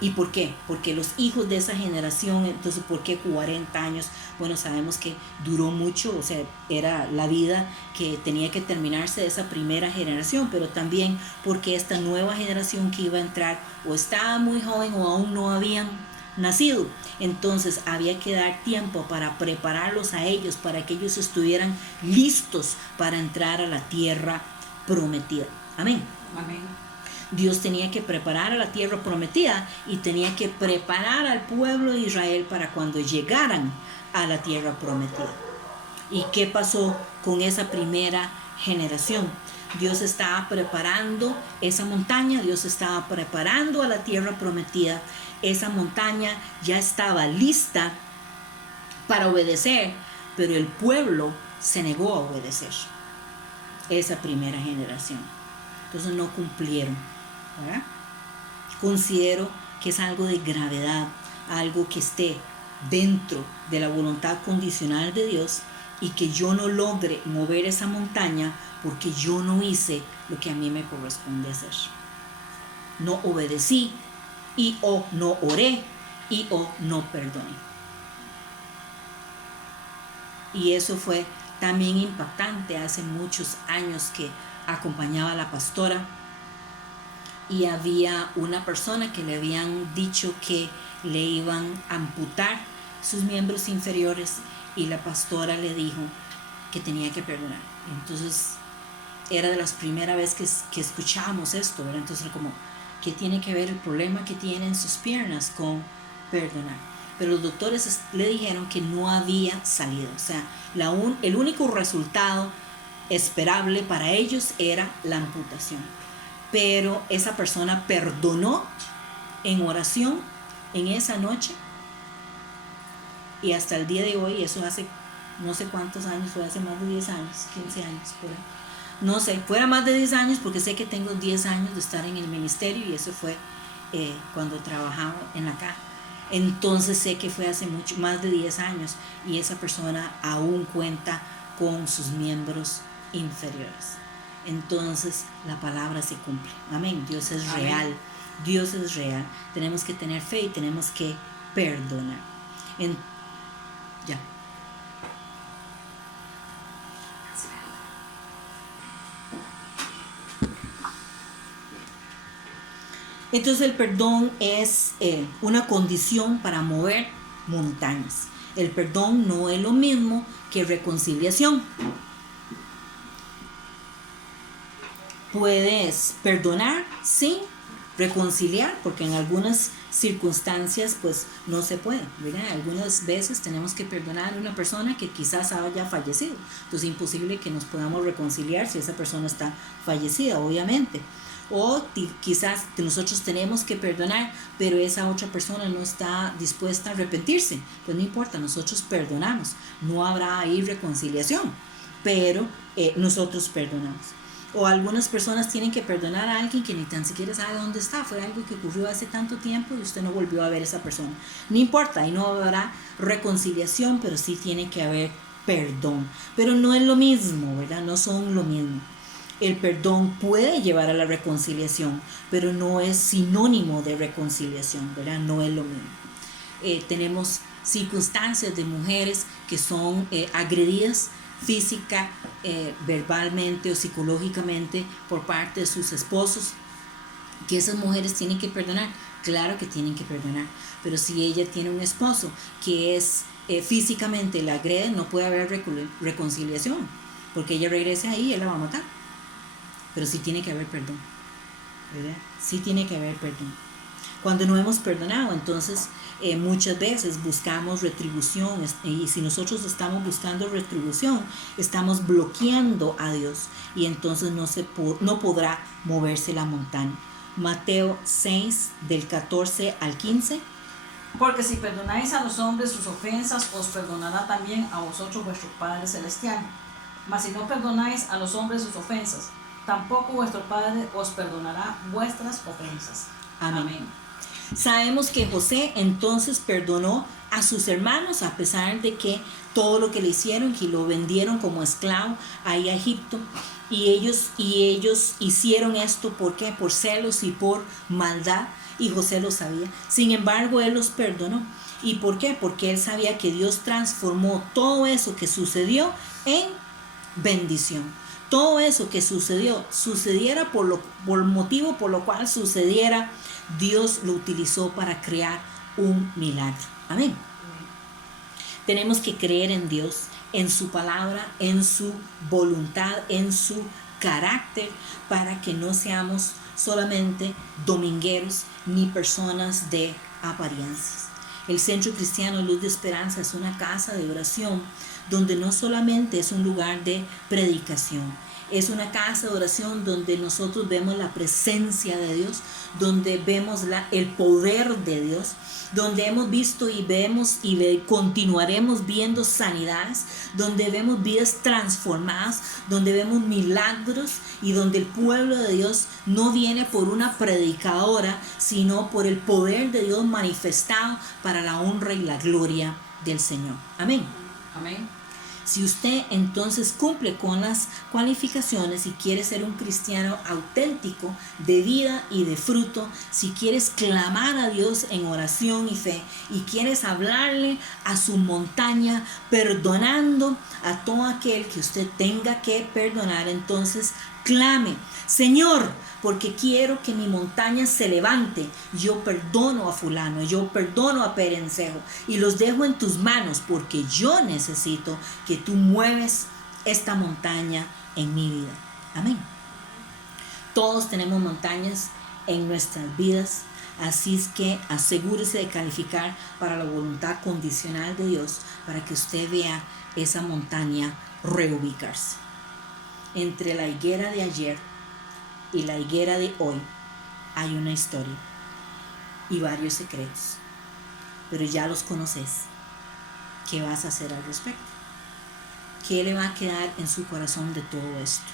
¿Y por qué? Porque los hijos de esa generación, entonces, ¿por qué 40 años? Bueno, sabemos que duró mucho, o sea, era la vida que tenía que terminarse de esa primera generación, pero también porque esta nueva generación que iba a entrar o estaba muy joven o aún no habían nacido. Entonces había que dar tiempo para prepararlos a ellos, para que ellos estuvieran listos para entrar a la tierra prometida. Amén. Amén. Dios tenía que preparar a la tierra prometida y tenía que preparar al pueblo de Israel para cuando llegaran a la tierra prometida. ¿Y qué pasó con esa primera generación? Dios estaba preparando esa montaña, Dios estaba preparando a la tierra prometida. Esa montaña ya estaba lista para obedecer, pero el pueblo se negó a obedecer. Esa primera generación. Entonces no cumplieron, ¿verdad? Considero que es algo de gravedad, algo que esté dentro de la voluntad condicional de Dios y que yo no logre mover esa montaña porque yo no hice lo que a mí me corresponde hacer. No obedecí y o no oré y o no perdoné. Y eso fue también impactante hace muchos años que acompañaba a la pastora y había una persona que le habían dicho que le iban a amputar sus miembros inferiores y la pastora le dijo que tenía que perdonar. Entonces era de las primeras veces que escuchábamos esto, ¿verdad? Entonces como, ¿qué tiene que ver el problema que tiene en sus piernas con perdonar? Pero los doctores le dijeron que no había salida, o sea, el único resultado esperable para ellos era la amputación. Pero esa persona perdonó en oración en esa noche y hasta el día de hoy, eso hace no sé cuántos años, fue hace más de 10 años, 15 años, por ahí. No sé, fuera más de 10 años porque sé que tengo 10 años de estar en el ministerio y eso fue cuando trabajaba en la caja. Entonces sé que fue hace mucho, más de 10 años y esa persona aún cuenta con sus miembros inferiores. Entonces la palabra se cumple. Amén. Dios es Amén. real. Dios es real. Tenemos que tener fe y tenemos que perdonar. Ya. Entonces el perdón es una condición para mover montañas. El perdón no es lo mismo que reconciliación. Puedes perdonar sin reconciliar, porque en algunas circunstancias pues no se puede, ¿verdad? Algunas veces tenemos que perdonar a una persona que quizás haya fallecido. Entonces es imposible que nos podamos reconciliar si esa persona está fallecida, obviamente. O quizás nosotros tenemos que perdonar, pero esa otra persona no está dispuesta a arrepentirse. Pues no importa, nosotros perdonamos. No habrá ahí reconciliación, pero nosotros perdonamos. O algunas personas tienen que perdonar a alguien que ni tan siquiera sabe dónde está. Fue algo que ocurrió hace tanto tiempo y usted no volvió a ver a esa persona. No importa, ahí no habrá reconciliación, pero sí tiene que haber perdón. Pero no es lo mismo, ¿verdad? No son lo mismo. El perdón puede llevar a la reconciliación, pero no es sinónimo de reconciliación, ¿verdad? No es lo mismo. Tenemos circunstancias de mujeres que son agredidas física, verbalmente o psicológicamente por parte de sus esposos, que esas mujeres tienen que perdonar. Claro que tienen que perdonar, pero si ella tiene un esposo que es físicamente la agrede, no puede haber reconciliación, porque ella regrese ahí y él la va a matar. Pero sí tiene que haber perdón, ¿verdad? Sí tiene que haber perdón. Cuando no hemos perdonado, entonces muchas veces buscamos retribución, y si nosotros estamos buscando retribución, estamos bloqueando a Dios y entonces no podrá moverse la montaña. Mateo 6, del 14 al 15. Porque si perdonáis a los hombres sus ofensas, os perdonará también a vosotros vuestro Padre Celestial. Mas si no perdonáis a los hombres sus ofensas, tampoco vuestro Padre os perdonará vuestras ofensas. Amén. Amén. Sabemos que José entonces perdonó a sus hermanos a pesar de que todo lo que le hicieron, que lo vendieron como esclavo ahí a Egipto, y ellos hicieron esto, ¿por qué? Por celos y por maldad. y José lo sabía. Sin embargo, él los perdonó. ¿Y por qué? Porque él sabía que Dios transformó todo eso que sucedió en bendición. Todo eso que sucediera por el motivo por lo cual sucediera, Dios lo utilizó para crear un milagro. Amén. Tenemos que creer en Dios, en su palabra, en su voluntad, en su carácter, para que no seamos solamente domingueros ni personas de apariencias. El Centro Cristiano Luz de Esperanza es una casa de oración donde no solamente es un lugar de predicación, es una casa de oración donde nosotros vemos la presencia de Dios, donde vemos el poder de Dios, donde hemos visto y vemos y continuaremos viendo sanidades, donde vemos vidas transformadas, donde vemos milagros y donde el pueblo de Dios no viene por una predicadora, sino por el poder de Dios manifestado para la honra y la gloria del Señor. Amén. Amén. Si usted entonces cumple con las cualificaciones y quiere ser un cristiano auténtico de vida y de fruto, si quieres clamar a Dios en oración y fe y quieres hablarle a su montaña perdonando a todo aquel que usted tenga que perdonar, entonces clame: Señor, porque quiero que mi montaña se levante. Yo perdono a fulano, yo perdono a Perencejo y los dejo en tus manos, porque yo necesito que tú mueves esta montaña en mi vida. Amén. Todos tenemos montañas en nuestras vidas, así es que asegúrese de calificar para la voluntad condicional de Dios, para que usted vea esa montaña reubicarse. Entre la higuera de ayer y la higuera de hoy hay una historia y varios secretos, pero ya los conoces. ¿Qué vas a hacer al respecto? ¿Qué le va a quedar en su corazón de todo esto?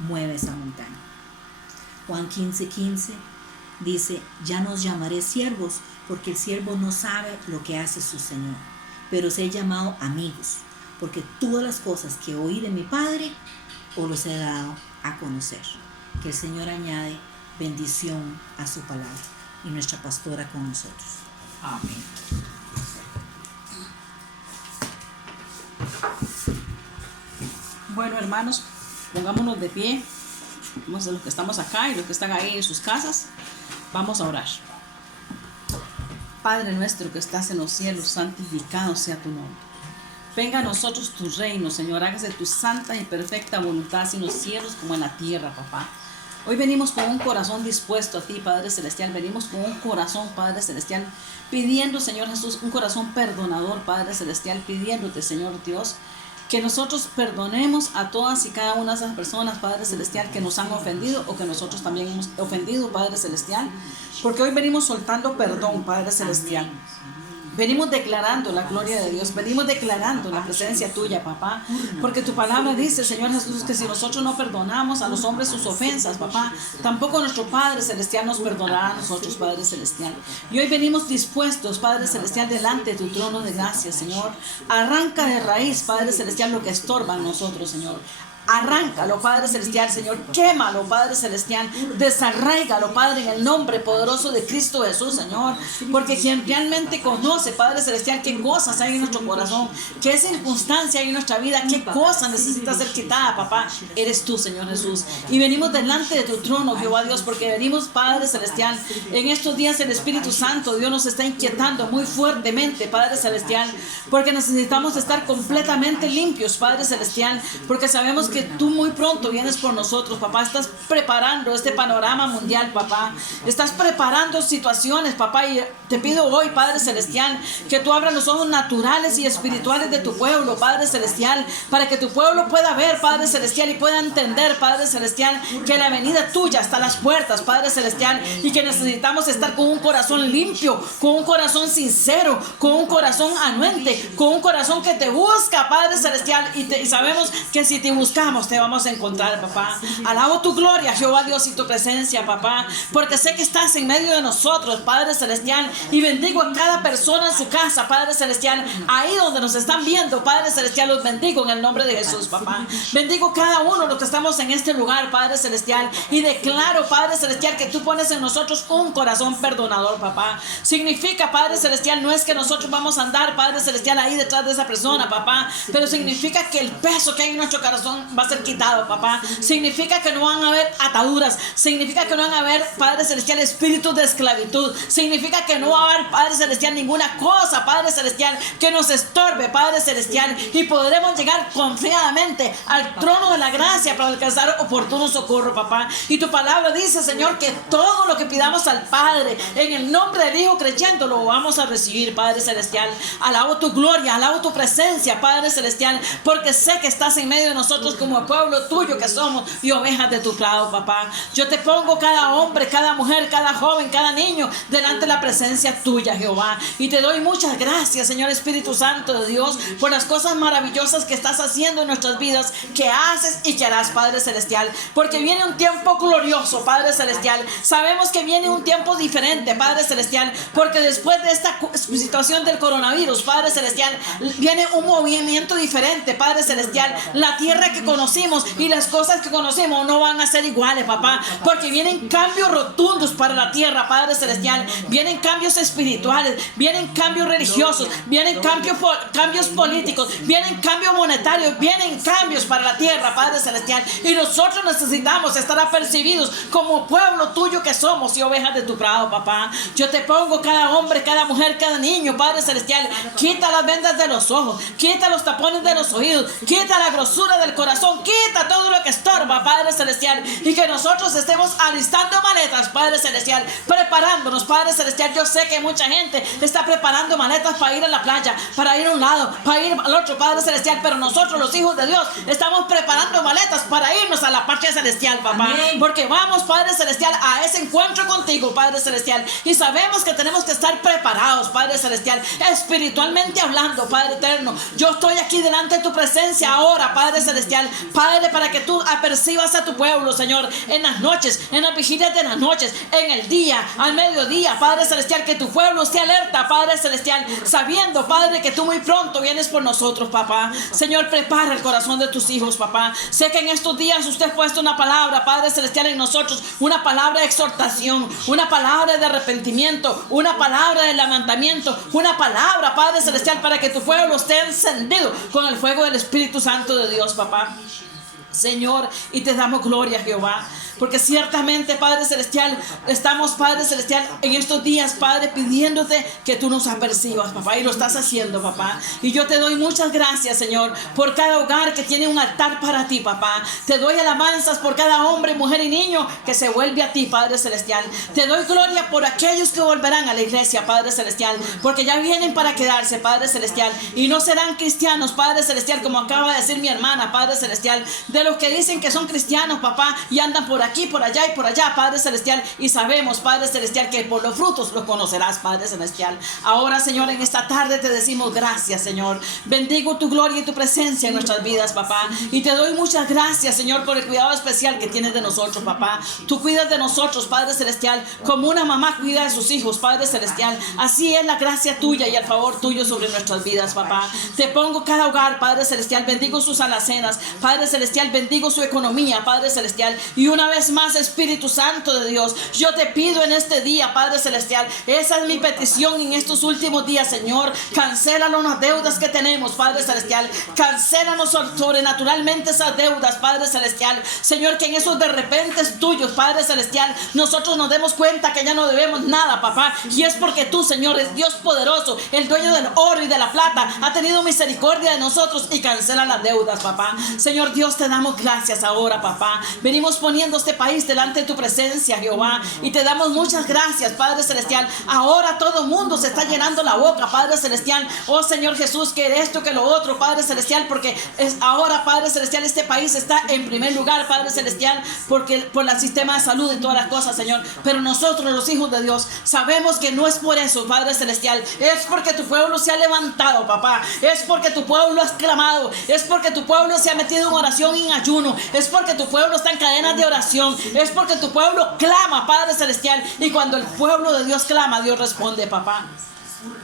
Mueve esa montaña. Juan 15:15 dice: ya nos llamaré siervos, porque el siervo no sabe lo que hace su Señor, pero os he llamado amigos, porque todas las cosas que oí de mi Padre os los he dado a conocer. Que el Señor añade bendición a su palabra y nuestra pastora con nosotros. Amén. Bueno, hermanos, pongámonos de pie. Los que estamos acá y los que están ahí en sus casas, vamos a orar. Padre nuestro que estás en los cielos, santificado sea tu nombre. Venga a nosotros tu reino, Señor. Hágase tu santa y perfecta voluntad, así en los cielos como en la tierra, papá. Hoy venimos con un corazón dispuesto a ti, Padre Celestial. Venimos con un corazón, Padre Celestial, pidiendo, Señor Jesús, un corazón perdonador, Padre Celestial, pidiéndote, Señor Dios, que nosotros perdonemos a todas y cada una de esas personas, Padre Celestial, que nos han ofendido o que nosotros también hemos ofendido, Padre Celestial. Porque hoy venimos soltando perdón, Padre Celestial. Venimos declarando la gloria de Dios, venimos declarando la presencia tuya, papá, porque tu palabra dice, Señor Jesús, que si nosotros no perdonamos a los hombres sus ofensas, papá, tampoco nuestro Padre Celestial nos perdonará a nosotros, Padre Celestial. Y hoy venimos dispuestos, Padre Celestial, delante de tu trono de gracia, Señor. Arranca de raíz, Padre Celestial, lo que estorba a nosotros, Señor. Arráncalo, Padre Celestial, Señor. Quémalo, Padre Celestial. Desarraígalo, Padre, en el nombre poderoso de Cristo Jesús, Señor. Porque quien realmente conoce, Padre Celestial, qué cosas hay en nuestro corazón, qué circunstancia hay en nuestra vida, qué cosa necesita ser quitada, papá, eres tú, Señor Jesús. Y venimos delante de tu trono, Jehová Dios, porque venimos, Padre Celestial. En estos días el Espíritu Santo, Dios, nos está inquietando muy fuertemente, Padre Celestial, porque necesitamos estar completamente limpios, Padre Celestial, porque sabemos que tú muy pronto vienes por nosotros, papá. Estás preparando este panorama mundial, papá. Estás preparando situaciones, papá, y te pido hoy, Padre Celestial, que tú abras los ojos naturales y espirituales de tu pueblo, Padre Celestial, para que tu pueblo pueda ver, Padre Celestial, y pueda entender, Padre Celestial, que la venida tuya está a las puertas, Padre Celestial, y que necesitamos estar con un corazón limpio, con un corazón sincero, con un corazón anuente, con un corazón que te busca, Padre Celestial, y sabemos que si te buscamos buscamos te vamos a encontrar, papá. Alabo tu gloria, Jehová Dios, y tu presencia, papá, porque sé que estás en medio de nosotros, Padre Celestial, y bendigo a cada persona en su casa, Padre Celestial, ahí donde nos están viendo, Padre Celestial, los bendigo en el nombre de Jesús, papá. Bendigo cada uno de los que estamos en este lugar, Padre Celestial, y declaro, Padre Celestial, que tú pones en nosotros un corazón perdonador, papá. Significa, Padre Celestial, no es que nosotros vamos a andar, Padre Celestial, ahí detrás de esa persona, papá, pero significa que el peso que hay en nuestro corazón va a ser quitado, papá. Significa que no van a haber ataduras, significa que no van a haber, Padre Celestial, espíritus de esclavitud, significa que no va a haber, Padre Celestial, ninguna cosa, Padre Celestial, que nos estorbe, Padre Celestial, y podremos llegar confiadamente al trono de la gracia para alcanzar oportuno socorro, papá. Y tu palabra dice, Señor, que todo lo que pidamos al Padre en el nombre del Hijo creyendo lo vamos a recibir, Padre Celestial. Alabo tu gloria, alabo tu presencia, Padre Celestial, porque sé que estás en medio de nosotros como pueblo tuyo que somos y ovejas de tu prado, papá. Yo te pongo cada hombre, cada mujer, cada joven, cada niño delante de la presencia tuya, Jehová, y te doy muchas gracias, Señor Espíritu Santo de Dios, por las cosas maravillosas que estás haciendo en nuestras vidas, que haces y que harás, Padre Celestial, porque viene un tiempo glorioso, Padre Celestial. Sabemos que viene un tiempo diferente, Padre Celestial, porque después de esta situación del coronavirus, Padre Celestial, viene un movimiento diferente, Padre Celestial. La tierra que conocimos y las cosas que conocemos no van a ser iguales, papá, porque vienen cambios rotundos para la tierra, Padre Celestial. Vienen cambios espirituales, vienen cambios religiosos, vienen cambios políticos, vienen cambios monetarios, vienen cambios para la tierra, Padre Celestial, y nosotros necesitamos estar apercibidos como pueblo tuyo que somos y ovejas de tu prado, papá. Yo te pongo cada hombre, cada mujer, cada niño, Padre Celestial. Quita las vendas de los ojos, quita los tapones de los oídos, quita la grosura del corazón, quita todo lo que estorba, Padre Celestial, y que nosotros estemos alistando maletas, Padre Celestial, preparándonos, Padre Celestial. Yo sé que mucha gente está preparando maletas para ir a la playa, para ir a un lado, para ir al otro, Padre Celestial, pero nosotros, los hijos de Dios, estamos preparando maletas para irnos a la patria celestial, papá. Amén. Porque vamos, Padre Celestial, a ese encuentro contigo, Padre Celestial, y sabemos que tenemos que estar preparados, Padre Celestial, espiritualmente hablando, Padre eterno. Yo estoy aquí delante de tu presencia ahora, Padre Celestial, Padre, para que tú apercibas a tu pueblo, Señor, en las noches, en las vigilias de las noches, en el día, al mediodía, Padre Celestial, que tu pueblo esté alerta, Padre Celestial, sabiendo, Padre, que tú muy pronto vienes por nosotros, papá. Señor, prepara el corazón de tus hijos, papá. Sé que en estos días usted ha puesto una palabra, Padre Celestial, en nosotros, una palabra de exhortación, una palabra de arrepentimiento, una palabra de levantamiento, una palabra, Padre Celestial, para que tu pueblo esté encendido con el fuego del Espíritu Santo de Dios, papá. Señor, y te damos gloria, Jehová, porque ciertamente, Padre Celestial, estamos, Padre Celestial, en estos días, Padre, pidiéndote que tú nos apercibas, papá, y lo estás haciendo, papá. Y yo te doy muchas gracias, Señor, por cada hogar que tiene un altar para ti, papá. Te doy alabanzas por cada hombre, mujer y niño que se vuelve a ti, Padre Celestial. Te doy gloria por aquellos que volverán a la iglesia, Padre Celestial, porque ya vienen para quedarse, Padre Celestial, y no serán cristianos, Padre Celestial, como acaba de decir mi hermana, Padre Celestial, de los que dicen que son cristianos, papá, y andan por aquí, por allá y por allá, Padre Celestial, y sabemos, Padre Celestial, que por los frutos los conocerás, Padre Celestial. Ahora, Señor, en esta tarde te decimos gracias, Señor. Bendigo tu gloria y tu presencia en nuestras vidas, papá, y te doy muchas gracias, Señor, por el cuidado especial que tienes de nosotros, papá. Tú cuidas de nosotros, Padre Celestial, como una mamá cuida de sus hijos, Padre Celestial. Así es la gracia tuya y el favor tuyo sobre nuestras vidas, papá. Te pongo cada hogar, Padre Celestial, bendigo sus alacenas, Padre Celestial, bendigo su economía, Padre Celestial, y una vez más, Espíritu Santo de Dios, yo te pido en este día, Padre Celestial, esa es mi petición en estos últimos días, Señor. Cancélanos las deudas que tenemos, Padre Celestial, cancélanos sobrenaturalmente esas deudas, Padre Celestial, Señor, que en esos de repente tuyos, Padre Celestial, nosotros nos demos cuenta que ya no debemos nada, papá, y es porque tú, Señor, es Dios poderoso, el dueño del oro y de la plata, ha tenido misericordia de nosotros y cancela las deudas, papá. Señor Dios, te damos gracias ahora, papá. Venimos poniendo este país delante de tu presencia, Jehová, y te damos muchas gracias, Padre Celestial. Ahora todo el mundo se está llenando la boca, Padre Celestial, oh Señor Jesús, que esto, que lo otro, Padre Celestial, porque es ahora, Padre Celestial, este país está en primer lugar, Padre Celestial, porque por el sistema de salud y todas las cosas, Señor, pero nosotros, los hijos de Dios, sabemos que no es por eso, Padre Celestial, es porque tu pueblo se ha levantado, papá, es porque tu pueblo ha clamado, es porque tu pueblo se ha metido en oración están en ayuno, es porque tu pueblo está en cadenas de oración, es porque tu pueblo clama, Padre Celestial, y cuando el pueblo de Dios clama, Dios responde, papá.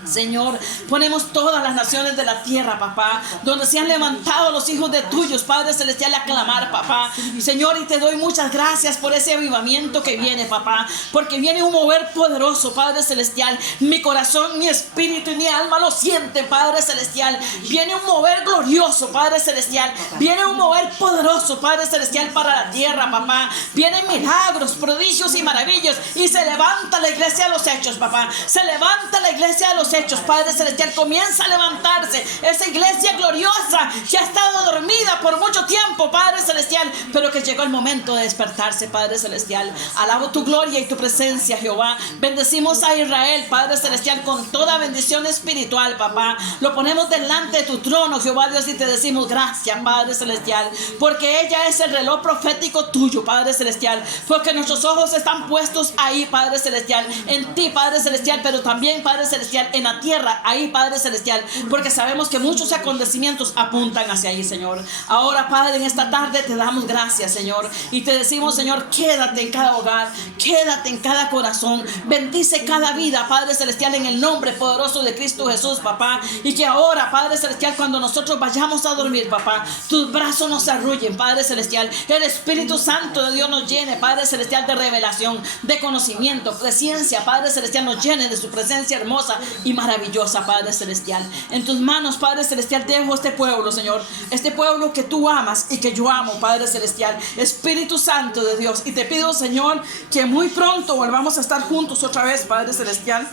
Señor, ponemos todas las naciones de la tierra, papá, donde se han levantado los hijos de tuyos, Padre Celestial, a clamar, papá. Señor, y te doy muchas gracias por ese avivamiento que viene, papá, porque viene un mover poderoso, Padre Celestial. Mi corazón, mi espíritu y mi alma lo sienten, Padre Celestial. Viene un mover glorioso, Padre Celestial. Viene un mover poderoso, Padre Celestial, para la tierra, papá. Vienen milagros, prodigios y maravillas, y se levanta la iglesia de los hechos, papá. Se levanta la iglesia de los hechos, Padre Celestial. Comienza a levantarse esa iglesia gloriosa que ha estado dormida por mucho tiempo, Padre Celestial, pero que llegó el momento de despertarse, Padre Celestial. Alabo tu gloria y tu presencia, Jehová. Bendecimos a Israel, Padre Celestial, con toda bendición espiritual, papá. Lo ponemos delante de tu trono, Jehová Dios, y te decimos gracias, Padre Celestial, porque ella es el reloj profético tuyo, Padre Celestial, porque nuestros ojos están puestos ahí, Padre Celestial, en ti, Padre Celestial, pero también, Padre Celestial, en la tierra, ahí, Padre Celestial, porque sabemos que muchos acontecimientos apuntan hacia ahí, Señor. Ahora, Padre, en esta tarde te damos gracias, Señor, y te decimos, Señor, quédate en cada hogar, quédate en cada corazón, bendice cada vida, Padre Celestial, en el nombre poderoso de Cristo Jesús, papá, y que ahora, Padre Celestial, cuando nosotros vayamos a dormir, papá, tus brazos nos arrullen, Padre Celestial, el Espíritu Santo de Dios nos llene, Padre Celestial, de revelación, de conocimiento, de ciencia, Padre Celestial, nos llene de su presencia hermosa y maravillosa, Padre Celestial. En tus manos, Padre Celestial, dejo este pueblo, Señor, este pueblo que tú amas y que yo amo, Padre Celestial, Espíritu Santo de Dios, y te pido, Señor, que muy pronto volvamos a estar juntos otra vez, Padre Celestial,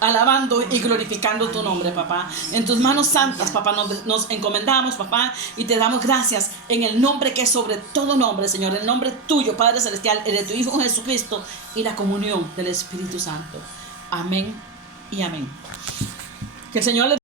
alabando y glorificando tu nombre, papá. En tus manos santas, papá, nos encomendamos, papá, y te damos gracias en el nombre que es sobre todo nombre, Señor, el nombre tuyo, Padre Celestial, el de tu Hijo Jesucristo, y la comunión del Espíritu Santo. Amén y amén. Que el Señor le